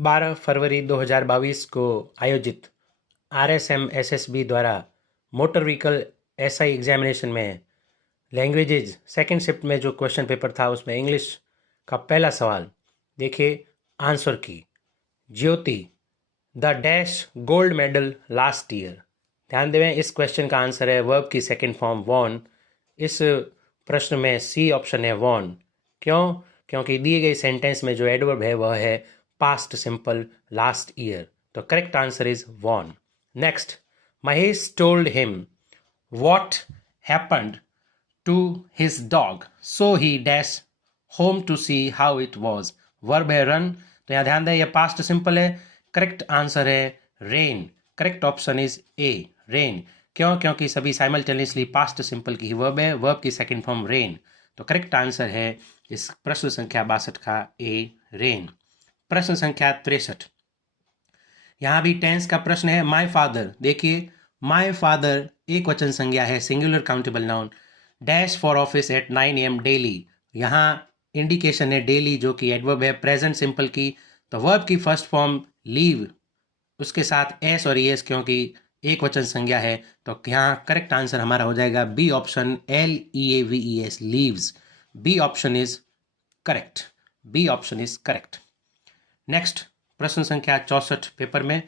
12 फरवरी 2022 को आयोजित RSM SSB द्वारा मोटर व्हीकल SI एग्जामिनेशन में लैंग्वेजेज सेकंड शिफ्ट में जो क्वेश्चन पेपर था उसमें इंग्लिश का पहला सवाल देखिए। आंसर की Jyoti the dash gold medal last year. ध्यान देवें, इस क्वेश्चन का आंसर है वर्ब की सेकंड फॉर्म वॉन। इस प्रश्न में सी ऑप्शन है वॉन। क्यों? क्योंकि दिए गए सेंटेंस में जो एडवर्ब है वह है पास्ट सिंपल लास्ट ईयर। तो correct answer is won. Next, Mahesh told him what happened to his dog so he dash home to see how it was. Verb है रन, तो यहाँ ध्यान दें यह पास्ट सिंपल है। करेक्ट आंसर है ran. Correct option is A ran. क्यों? क्योंकि सभी साइमल्टेनियसली पास्ट सिंपल की ही वर्ब है, वर्ब की सेकंड फॉर्म रेन। तो करेक्ट आंसर है इस प्रश्न संख्या 62 का ए रेन। प्रश्न संख्या 63, यहाँ भी टेंस का प्रश्न है। माय फादर, देखिए माय फादर एक वचन संज्ञा है, singular countable noun. Dash for office at 9 AM daily, यहाँ इंडिकेशन है डेली जो कि एडवर्ब है प्रेजेंट सिंपल की। तो वर्ब की फर्स्ट फॉर्म लीव, उसके साथ एस और एस क्योंकि एक वचन संज्ञा है। तो यहाँ करेक्ट आंसर हमारा हो जाएगा B option LEAVES leaves. B option is correct. B option is correct. Next, प्रश्न संख्या 64 पेपर में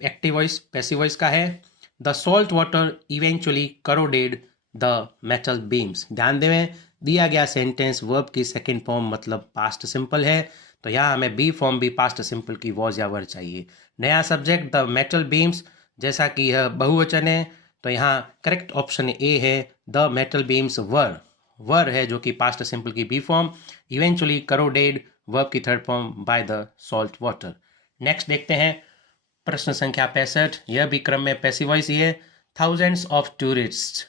एक्टिव वॉइस पैसिव वॉइस का है। The salt water eventually corroded the metal beams. ध्यान देवें, दिया गया सेंटेंस वर्ब की सेकंड फॉर्म मतलब पास्ट सिंपल है, तो यहाँ हमें बी फॉर्म भी पास्ट सिंपल की वॉज या वर चाहिए। नया सब्जेक्ट द मेटल बीम्स, जैसा कि यह बहुवचन है तो यहाँ करेक्ट ऑप्शन ए है the metal beams were. Were है जो कि पास्ट सिंपल की B form. Eventually corroded verb की third form by the salt water. Next देखते हैं प्रश्न संख्या 65, यह भी क्रम में पैसिव वॉइस ही है। थाउजेंड्स ऑफ टूरिस्ट,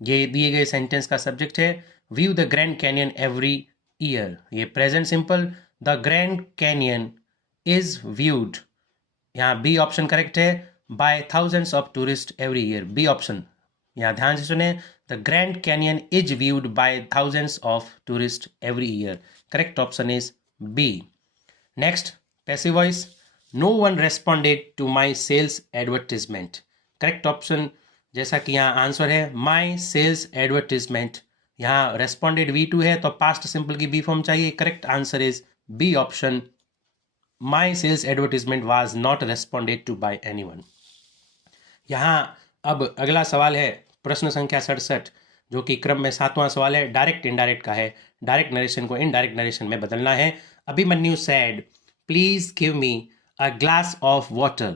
ये दिए गए सेंटेंस का सब्जेक्ट है। View the Grand Canyon every year, ये present simple. The Grand Canyon is viewed, यहाँ बी ऑप्शन करेक्ट है। By thousands of tourist every year, B option. यहाँ ध्यान से सुने, the Grand Canyon is viewed by thousands of tourist every year. Correct option is B. Next, passive voice no one responded to my sales advertisement. Correct option, जैसा कि यहाँ answer है my sales advertisement, यहाँ responded V2 है तो past simple की B form चाहिए। Correct answer is B option, my sales advertisement was not responded to by anyone. यहाँ अब अगला सवाल है प्रश्न संख्या 67, जो कि क्रम में 7वां सवाल है। डायरेक्ट इनडायरेक्ट का है, डायरेक्ट नरेशन को इनडायरेक्ट नरेशन में बदलना है। Abhimanyu sad please give me a glass of water,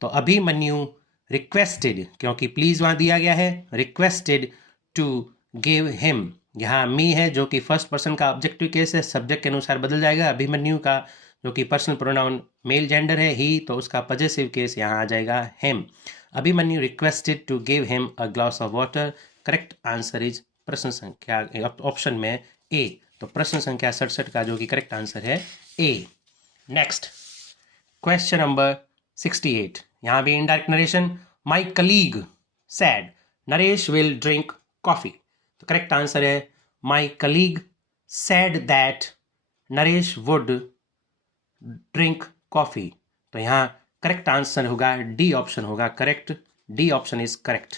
तो अभिमन्यु रिक्वेस्टेड, क्योंकि प्लीज वहां दिया गया है, रिक्वेस्टेड टू गिव हिम, यहाँ मी है जो कि फर्स्ट पर्सन का ऑब्जेक्टिव केस है, सब्जेक्ट के अनुसार बदल जाएगा। अभिमन्यु का जो कि पर्सनल प्रोनाउन मेल जेंडर है ही, तो उसका पॉजेसिव केस यहाँ आ जाएगा him. Abhimanyu requested to give him a glass of water. Correct answer is प्रश्न संख्या ऑप्शन में ए। तो प्रश्न संख्या 67 का जो कि करेक्ट आंसर है ए। नेक्स्ट, क्वेश्चन नंबर 68, यहाँ भी indirect narration. My colleague sad Naresh will drink coffee, तो करेक्ट आंसर है my colleague sad that Naresh would drink coffee, तो यहाँ करेक्ट आंसर होगा डी ऑप्शन होगा correct. D option is correct.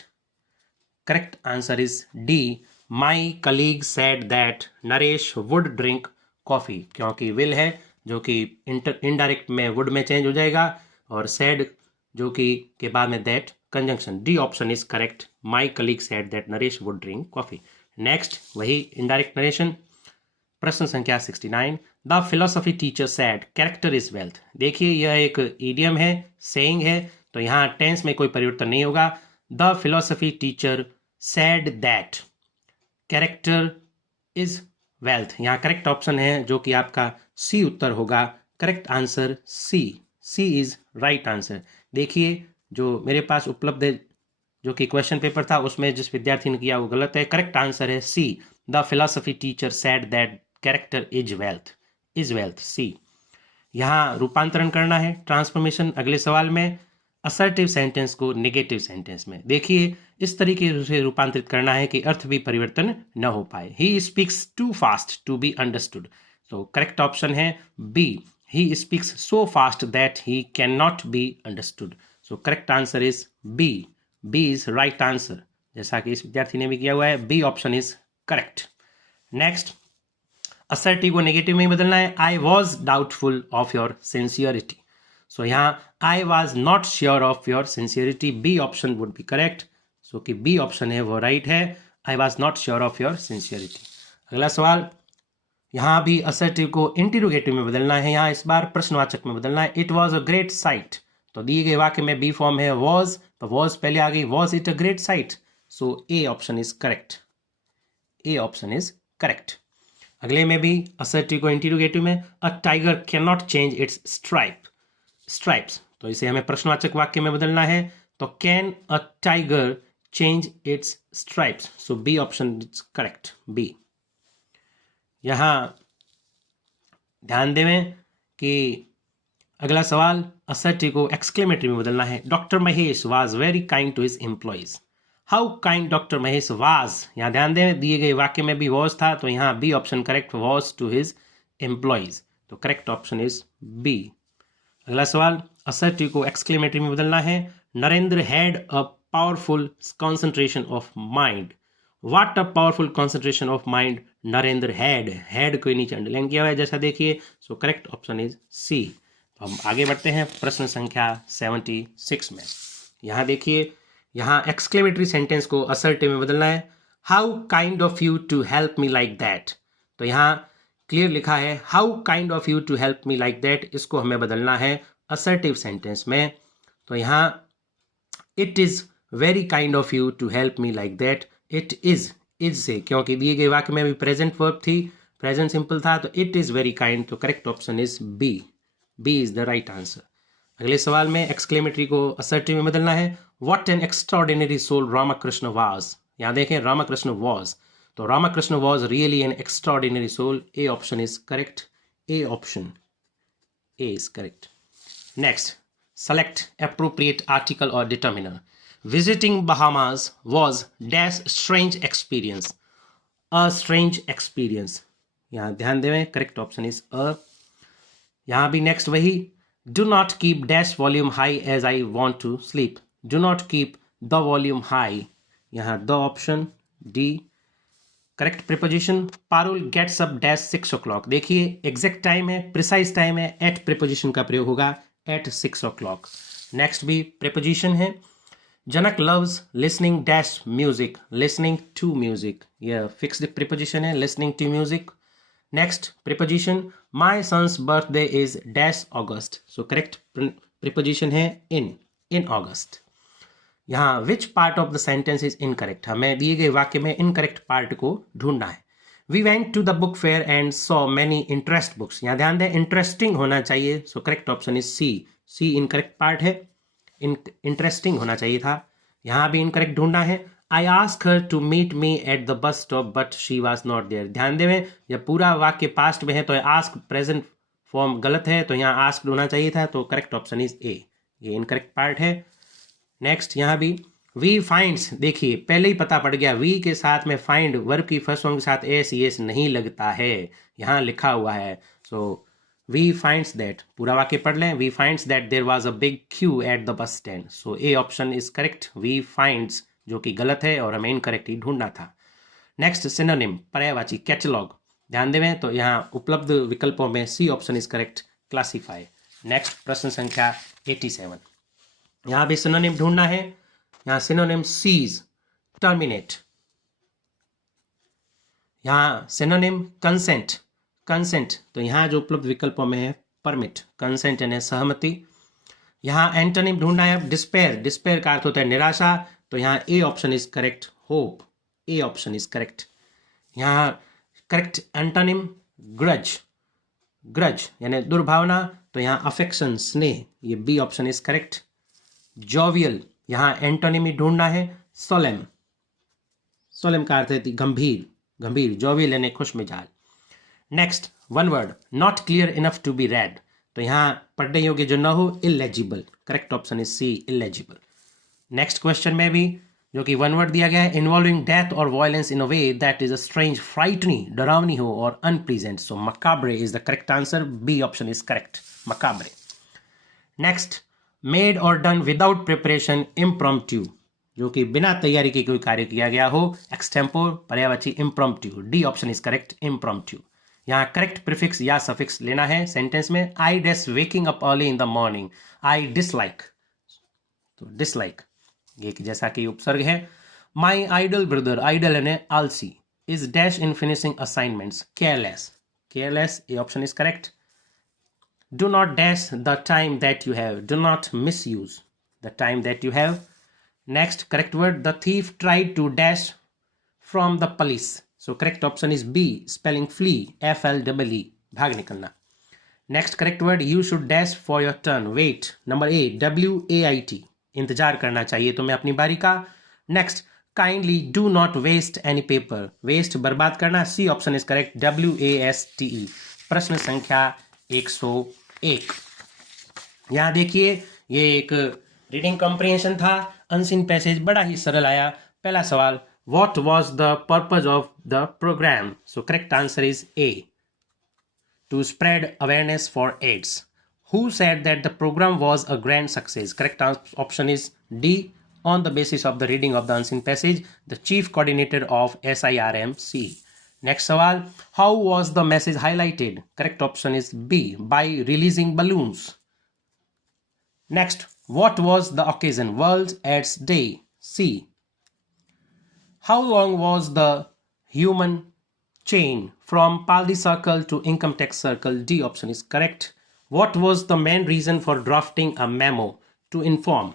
Correct answer is D, my colleague sad that Naresh would drink coffee, क्योंकि will है जो कि इनडायरेक्ट में वुड में चेंज हो जाएगा, और सैड जो कि के बाद में that conjunction. D option is correct, my colleague sad that Naresh would drink coffee. Next, वही इनडायरेक्ट नरेशन, प्रश्न संख्या 69, the philosophy teacher sad character is wealth. देखिए यह एक इडियम है, सेइंग है, तो यहाँ टेंस में कोई परिवर्तन नहीं होगा। The philosophy teacher said that character is wealth, यहाँ करेक्ट ऑप्शन है जो कि आपका सी उत्तर होगा। Correct answer C, C is right answer. देखिए जो मेरे पास उपलब्ध है जो कि क्वेश्चन पेपर था उसमें जिस विद्यार्थी ने किया वो गलत है। करेक्ट आंसर है C, the philosophy teacher said that character is wealth, C. यहाँ रूपांतरण करना है, ट्रांसफॉर्मेशन अगले सवाल में। असर्टिव सेंटेंस को नेगेटिव सेंटेंस में, देखिए इस तरीके से रूपांतरित करना है कि अर्थ भी परिवर्तन न हो पाए। He speaks too fast to be understood, तो करेक्ट ऑप्शन है B, he speaks so fast that he cannot be understood. So correct answer is B. B is right answer. जैसा कि इस विद्यार्थी ने भी किया हुआ है, B option is correct. Next, assertive को नेगेटिव में बदलना है. I was doubtful of your sincerity. So यहाँ I was not sure of your sincerity, B option would be correct. So कि बी ऑप्शन है वो राइट है. I was not sure of your sincerity. अगला सवाल, यहाँ भी असर्टिव को इंटीरोगेटिव में बदलना है. यहाँ इस बार प्रश्नवाचक में बदलना है. It was a great sight. तो दिए गए वाक्य में बी फॉर्म है वॉज, तो वॉज पहले आ गई. Was it a great sight. So A option is correct. A option is correct. अगले में भी असर्टिव को इंटीरोगेटिव में. A tiger can not change its stripes. तो इसे हमें प्रश्नवाचक वाक्य में बदलना है. तो can a tiger change its stripes. So B option is correct. B. यहां ध्यान देवें कि अगला सवाल असर्टिव को एक्सक्लेमेटरी में बदलना है. Doctor Mahesh was very kind to his employees. How kind doctor Mahesh was. यहाँ ध्यान दें, दिए गए वाक्य में भी वॉज था, तो यहाँ B option correct. Was to his employees. तो करेक्ट ऑप्शन इज बी. अगला सवाल, असर्टिव को एक्सक्लेमेटरी में बदलना है. Narendra had a powerful concentration of mind. What a powerful concentration of mind Narendra had को नीचे अंडरलाइन किया हुआ है जैसा देखिए. So correct option is C. तो हम आगे बढ़ते हैं प्रश्न संख्या 76 में. यहाँ देखिए, यहाँ एक्सक्लेमेटरी सेंटेंस को असर्टिव में बदलना है. How kind of you to help me like that. तो यहाँ क्लियर लिखा है how kind of you to help me like that. इसको हमें बदलना है असर्टिव सेंटेंस में. तो यहाँ it is very kind of you to help me like that. It is say, क्योंकि दिए गए वाक्य में भी प्रेजेंट वर्ब थी, प्रेजेंट सिंपल था, तो इट इज वेरी काइंड. तो correct option is B. B is the right answer. अगले सवाल में एक्सक्लेमेटरी को असर्टिव में बदलना है. What an extraordinary soul Ramakrishna was. यहाँ देखें रामकृष्ण वाज, तो Ramakrishna was really an extraordinary soul. A option is correct. A option A is correct. Next, select appropriate article और determiner. Visiting Bahamas was dash strange experience. A strange experience. यहाँ ध्यान दें, correct option is a. यहाँ भी next वही. Do not keep dash volume high as I want to sleep. Do not keep the volume high. यहाँ the option D. Correct preposition. Parul gets up dash 6 o'clock. देखिए exact time है, precise time है, at preposition का प्रयोग होगा eight 6 o'clock. Next भी preposition है. Janak loves listening dash music. Listening to music, यह फिक्स्ड प्रिपोजिशन है, listening to music. Next preposition. My son's birthday is dash August. So correct preposition है in August. यहाँ which part of the sentence is incorrect. हमें दिए गए वाक्य में incorrect part को ढूंढना है. We went to the book fair and saw many interest books. यहाँ ध्यान दें, इंटरेस्टिंग होना चाहिए. So correct option is C. C incorrect part है, इंटरेस्टिंग होना चाहिए था. यहाँ भी इनकरेक्ट ढूंढना है. I ask her to meet me at the bus stop but she was not there. ध्यान देवें, जब पूरा वाक्य पास्ट में है तो आस्क प्रेजेंट फॉर्म गलत है, तो यहाँ आस्क होना चाहिए था. तो करेक्ट ऑप्शन इज ए. ये इनकरेक्ट पार्ट है. नेक्स्ट, यहाँ भी वी फाइंड्स. देखिए पहले ही पता पड़ गया, वी के साथ में फाइंड वर्ब की फर्स्ट फॉर्म के साथ एस नहीं लगता है, यहाँ लिखा हुआ है. सो वी फाइंड्स दैट, पूरा वाक्य पढ़ लें. We finds that there was a big queue at the bus stand. So A option is correct. We finds, जो कि गलत है और हमें इनकरेक्ट ही ढूंढना था. नेक्स्ट, सिनोनिम पर्यायवाची कैटलॉग. ध्यान देवें, तो यहाँ उपलब्ध विकल्पों में C option is correct. Classify. Next प्रश्न संख्या 87. यहाँ भी सिनोनिम ढूंढना है. यहाँ सिनोनिम सीज टर्मिनेट. यहाँ सिनोनिम कंसेंट. तो यहाँ जो उपलब्ध विकल्पों में है परमिट, कंसेंट यानी सहमति. यहाँ एंटोनिम ढूंढना है. डिस्पेयर का अर्थ होता है निराशा. तो यहाँ A option is correct. Hope. A option is correct. यहाँ करेक्ट एंटोनिम ग्रज यानी दुर्भावना. तो यहाँ अफेक्शन स्नेह, ये B option is correct. Jovial, यहाँ एंटोनिम ढूंढना है. सोलेम का अर्थ है गंभीर. जोवियल यानी खुश मिजाज. Next, one word not clear enough to be read. तो यहाँ पढ़ने योग्य जो न हो, illegible. Correct option is C, illegible. Next question में भी जो कि वन वर्ड दिया गया है, इन्वॉल्विंग डेथ और violence in a way that is a strange, frightening, डरावनी हो और unpleasant. So macabre is the correct answer. B option is correct, macabre. Next, made और डन विदाउट प्रिपरेशन, इम्प्रॉम्प्टू, जो कि बिना तैयारी के कोई कार्य किया गया हो. एक्सटेम्पोर, पर्यायवाची impromptu. D option is correct, impromptu. यहाँ करेक्ट प्रीफिक्स या सफिक्स लेना है सेंटेंस में. I dash waking up early in the morning. I dislike, तो डिसलाइक ये जैसा कि उपसर्ग है. माई आइडल ब्रदर, आइडल यानी आलसी, is dash in finishing assignments, careless. Careless, ये option is correct. Do not dash the time that you have. Do not misuse the time that you have. Next, correct word. The thief tried to dash from the police. So correct option is B, spelling flee, F-L-E-E, भाग निकलना. Next correct word. You should dash for your turn. Wait. Number A, W-A-I-T. इंतजार करना चाहिए तुम्हें अपनी बारी का. Next, kindly do not waste any paper. Waste, बर्बाद करना. C option is correct, W-A-S-T-E. प्रश्न संख्या 101. यहाँ देखिए, ये एक रीडिंग कॉम्प्रिहेंशन था. अनसीन पैसेज बड़ा ही सरल आया. पहला सवाल, what was the purpose of the programme? So correct answer is A, to spread awareness for AIDS. Who said that the programme was a grand success? Correct option is D, on the basis of the reading of the unseen passage, the chief coordinator of SIRMC. Next सवाल, how was the message highlighted? Correct option is B, by releasing balloons. Next, what was the occasion? World AIDS Day. C. How long was the human chain from Paldi Circle to Income Tax Circle? D option is correct. What was the main reason for drafting a memo? To inform.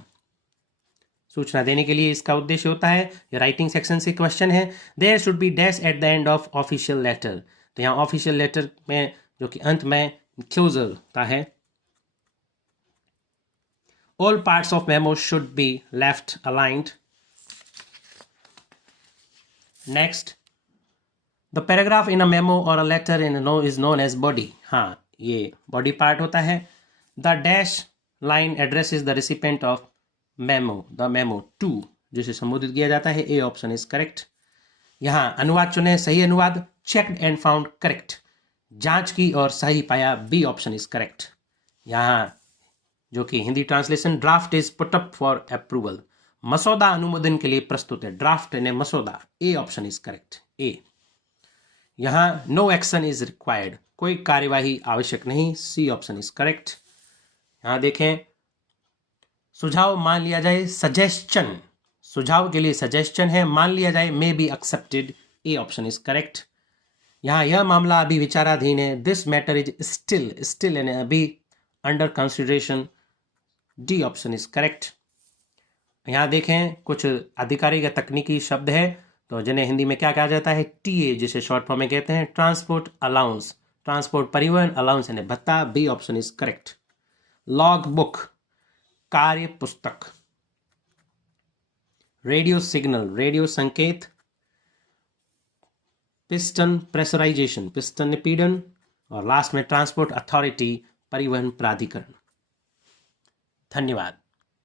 सूचना देने के लिए इसका उद्देश्य होता है. ये writing section से क्वेश्चन है. There should be dash at the end of official letter. तो यहाँ ऑफिशियल लेटर में जो कि अंत में क्लोजर होता है. All parts of memo should be left aligned. Next, the paragraph in a memo और a letter in no is known as body. हाँ, ये बॉडी पार्ट होता है. The dash line address is the recipient of memo, the memo to, जिसे संबोधित किया जाता है. A option is correct. यहाँ अनुवाद चुने, सही अनुवाद. चेक्ड एंड फाउंड करेक्ट, जांच की और सही पाया. B option is correct. यहाँ जो कि Hindi translation, draft is put up for approval, मसौदा अनुमोदन के लिए प्रस्तुत है. ड्राफ्ट ने मसौदा. A option is correct, A. यहाँ नो एक्शन इज रिक्वायर्ड, कोई कार्यवाही आवश्यक नहीं. C option is correct. यहाँ देखें, सुझाव मान लिया जाए, सजेशन, सुझाव के लिए सजेशन है, मान लिया जाए may be accepted. A option is correct. यहाँ यह मामला अभी विचाराधीन है. This matter is still, still यानी अभी under consideration. D option is correct. यहाँ देखें, कुछ आधिकारिक या तकनीकी शब्द है तो जिन्हें हिंदी में क्या कहा जाता है? टीए, जिसे शॉर्ट फॉर्म में कहते हैं ट्रांसपोर्ट अलाउंस. ट्रांसपोर्ट परिवहन, अलाउंस यानी भत्ता. B option is correct. Log book, कार्य पुस्तक. रेडियो सिग्नल, रेडियो संकेत. पिस्टन प्रेशराइजेशन, पिस्टन निपीड़न. और लास्ट में ट्रांसपोर्ट अथॉरिटी, परिवहन प्राधिकरण. धन्यवाद.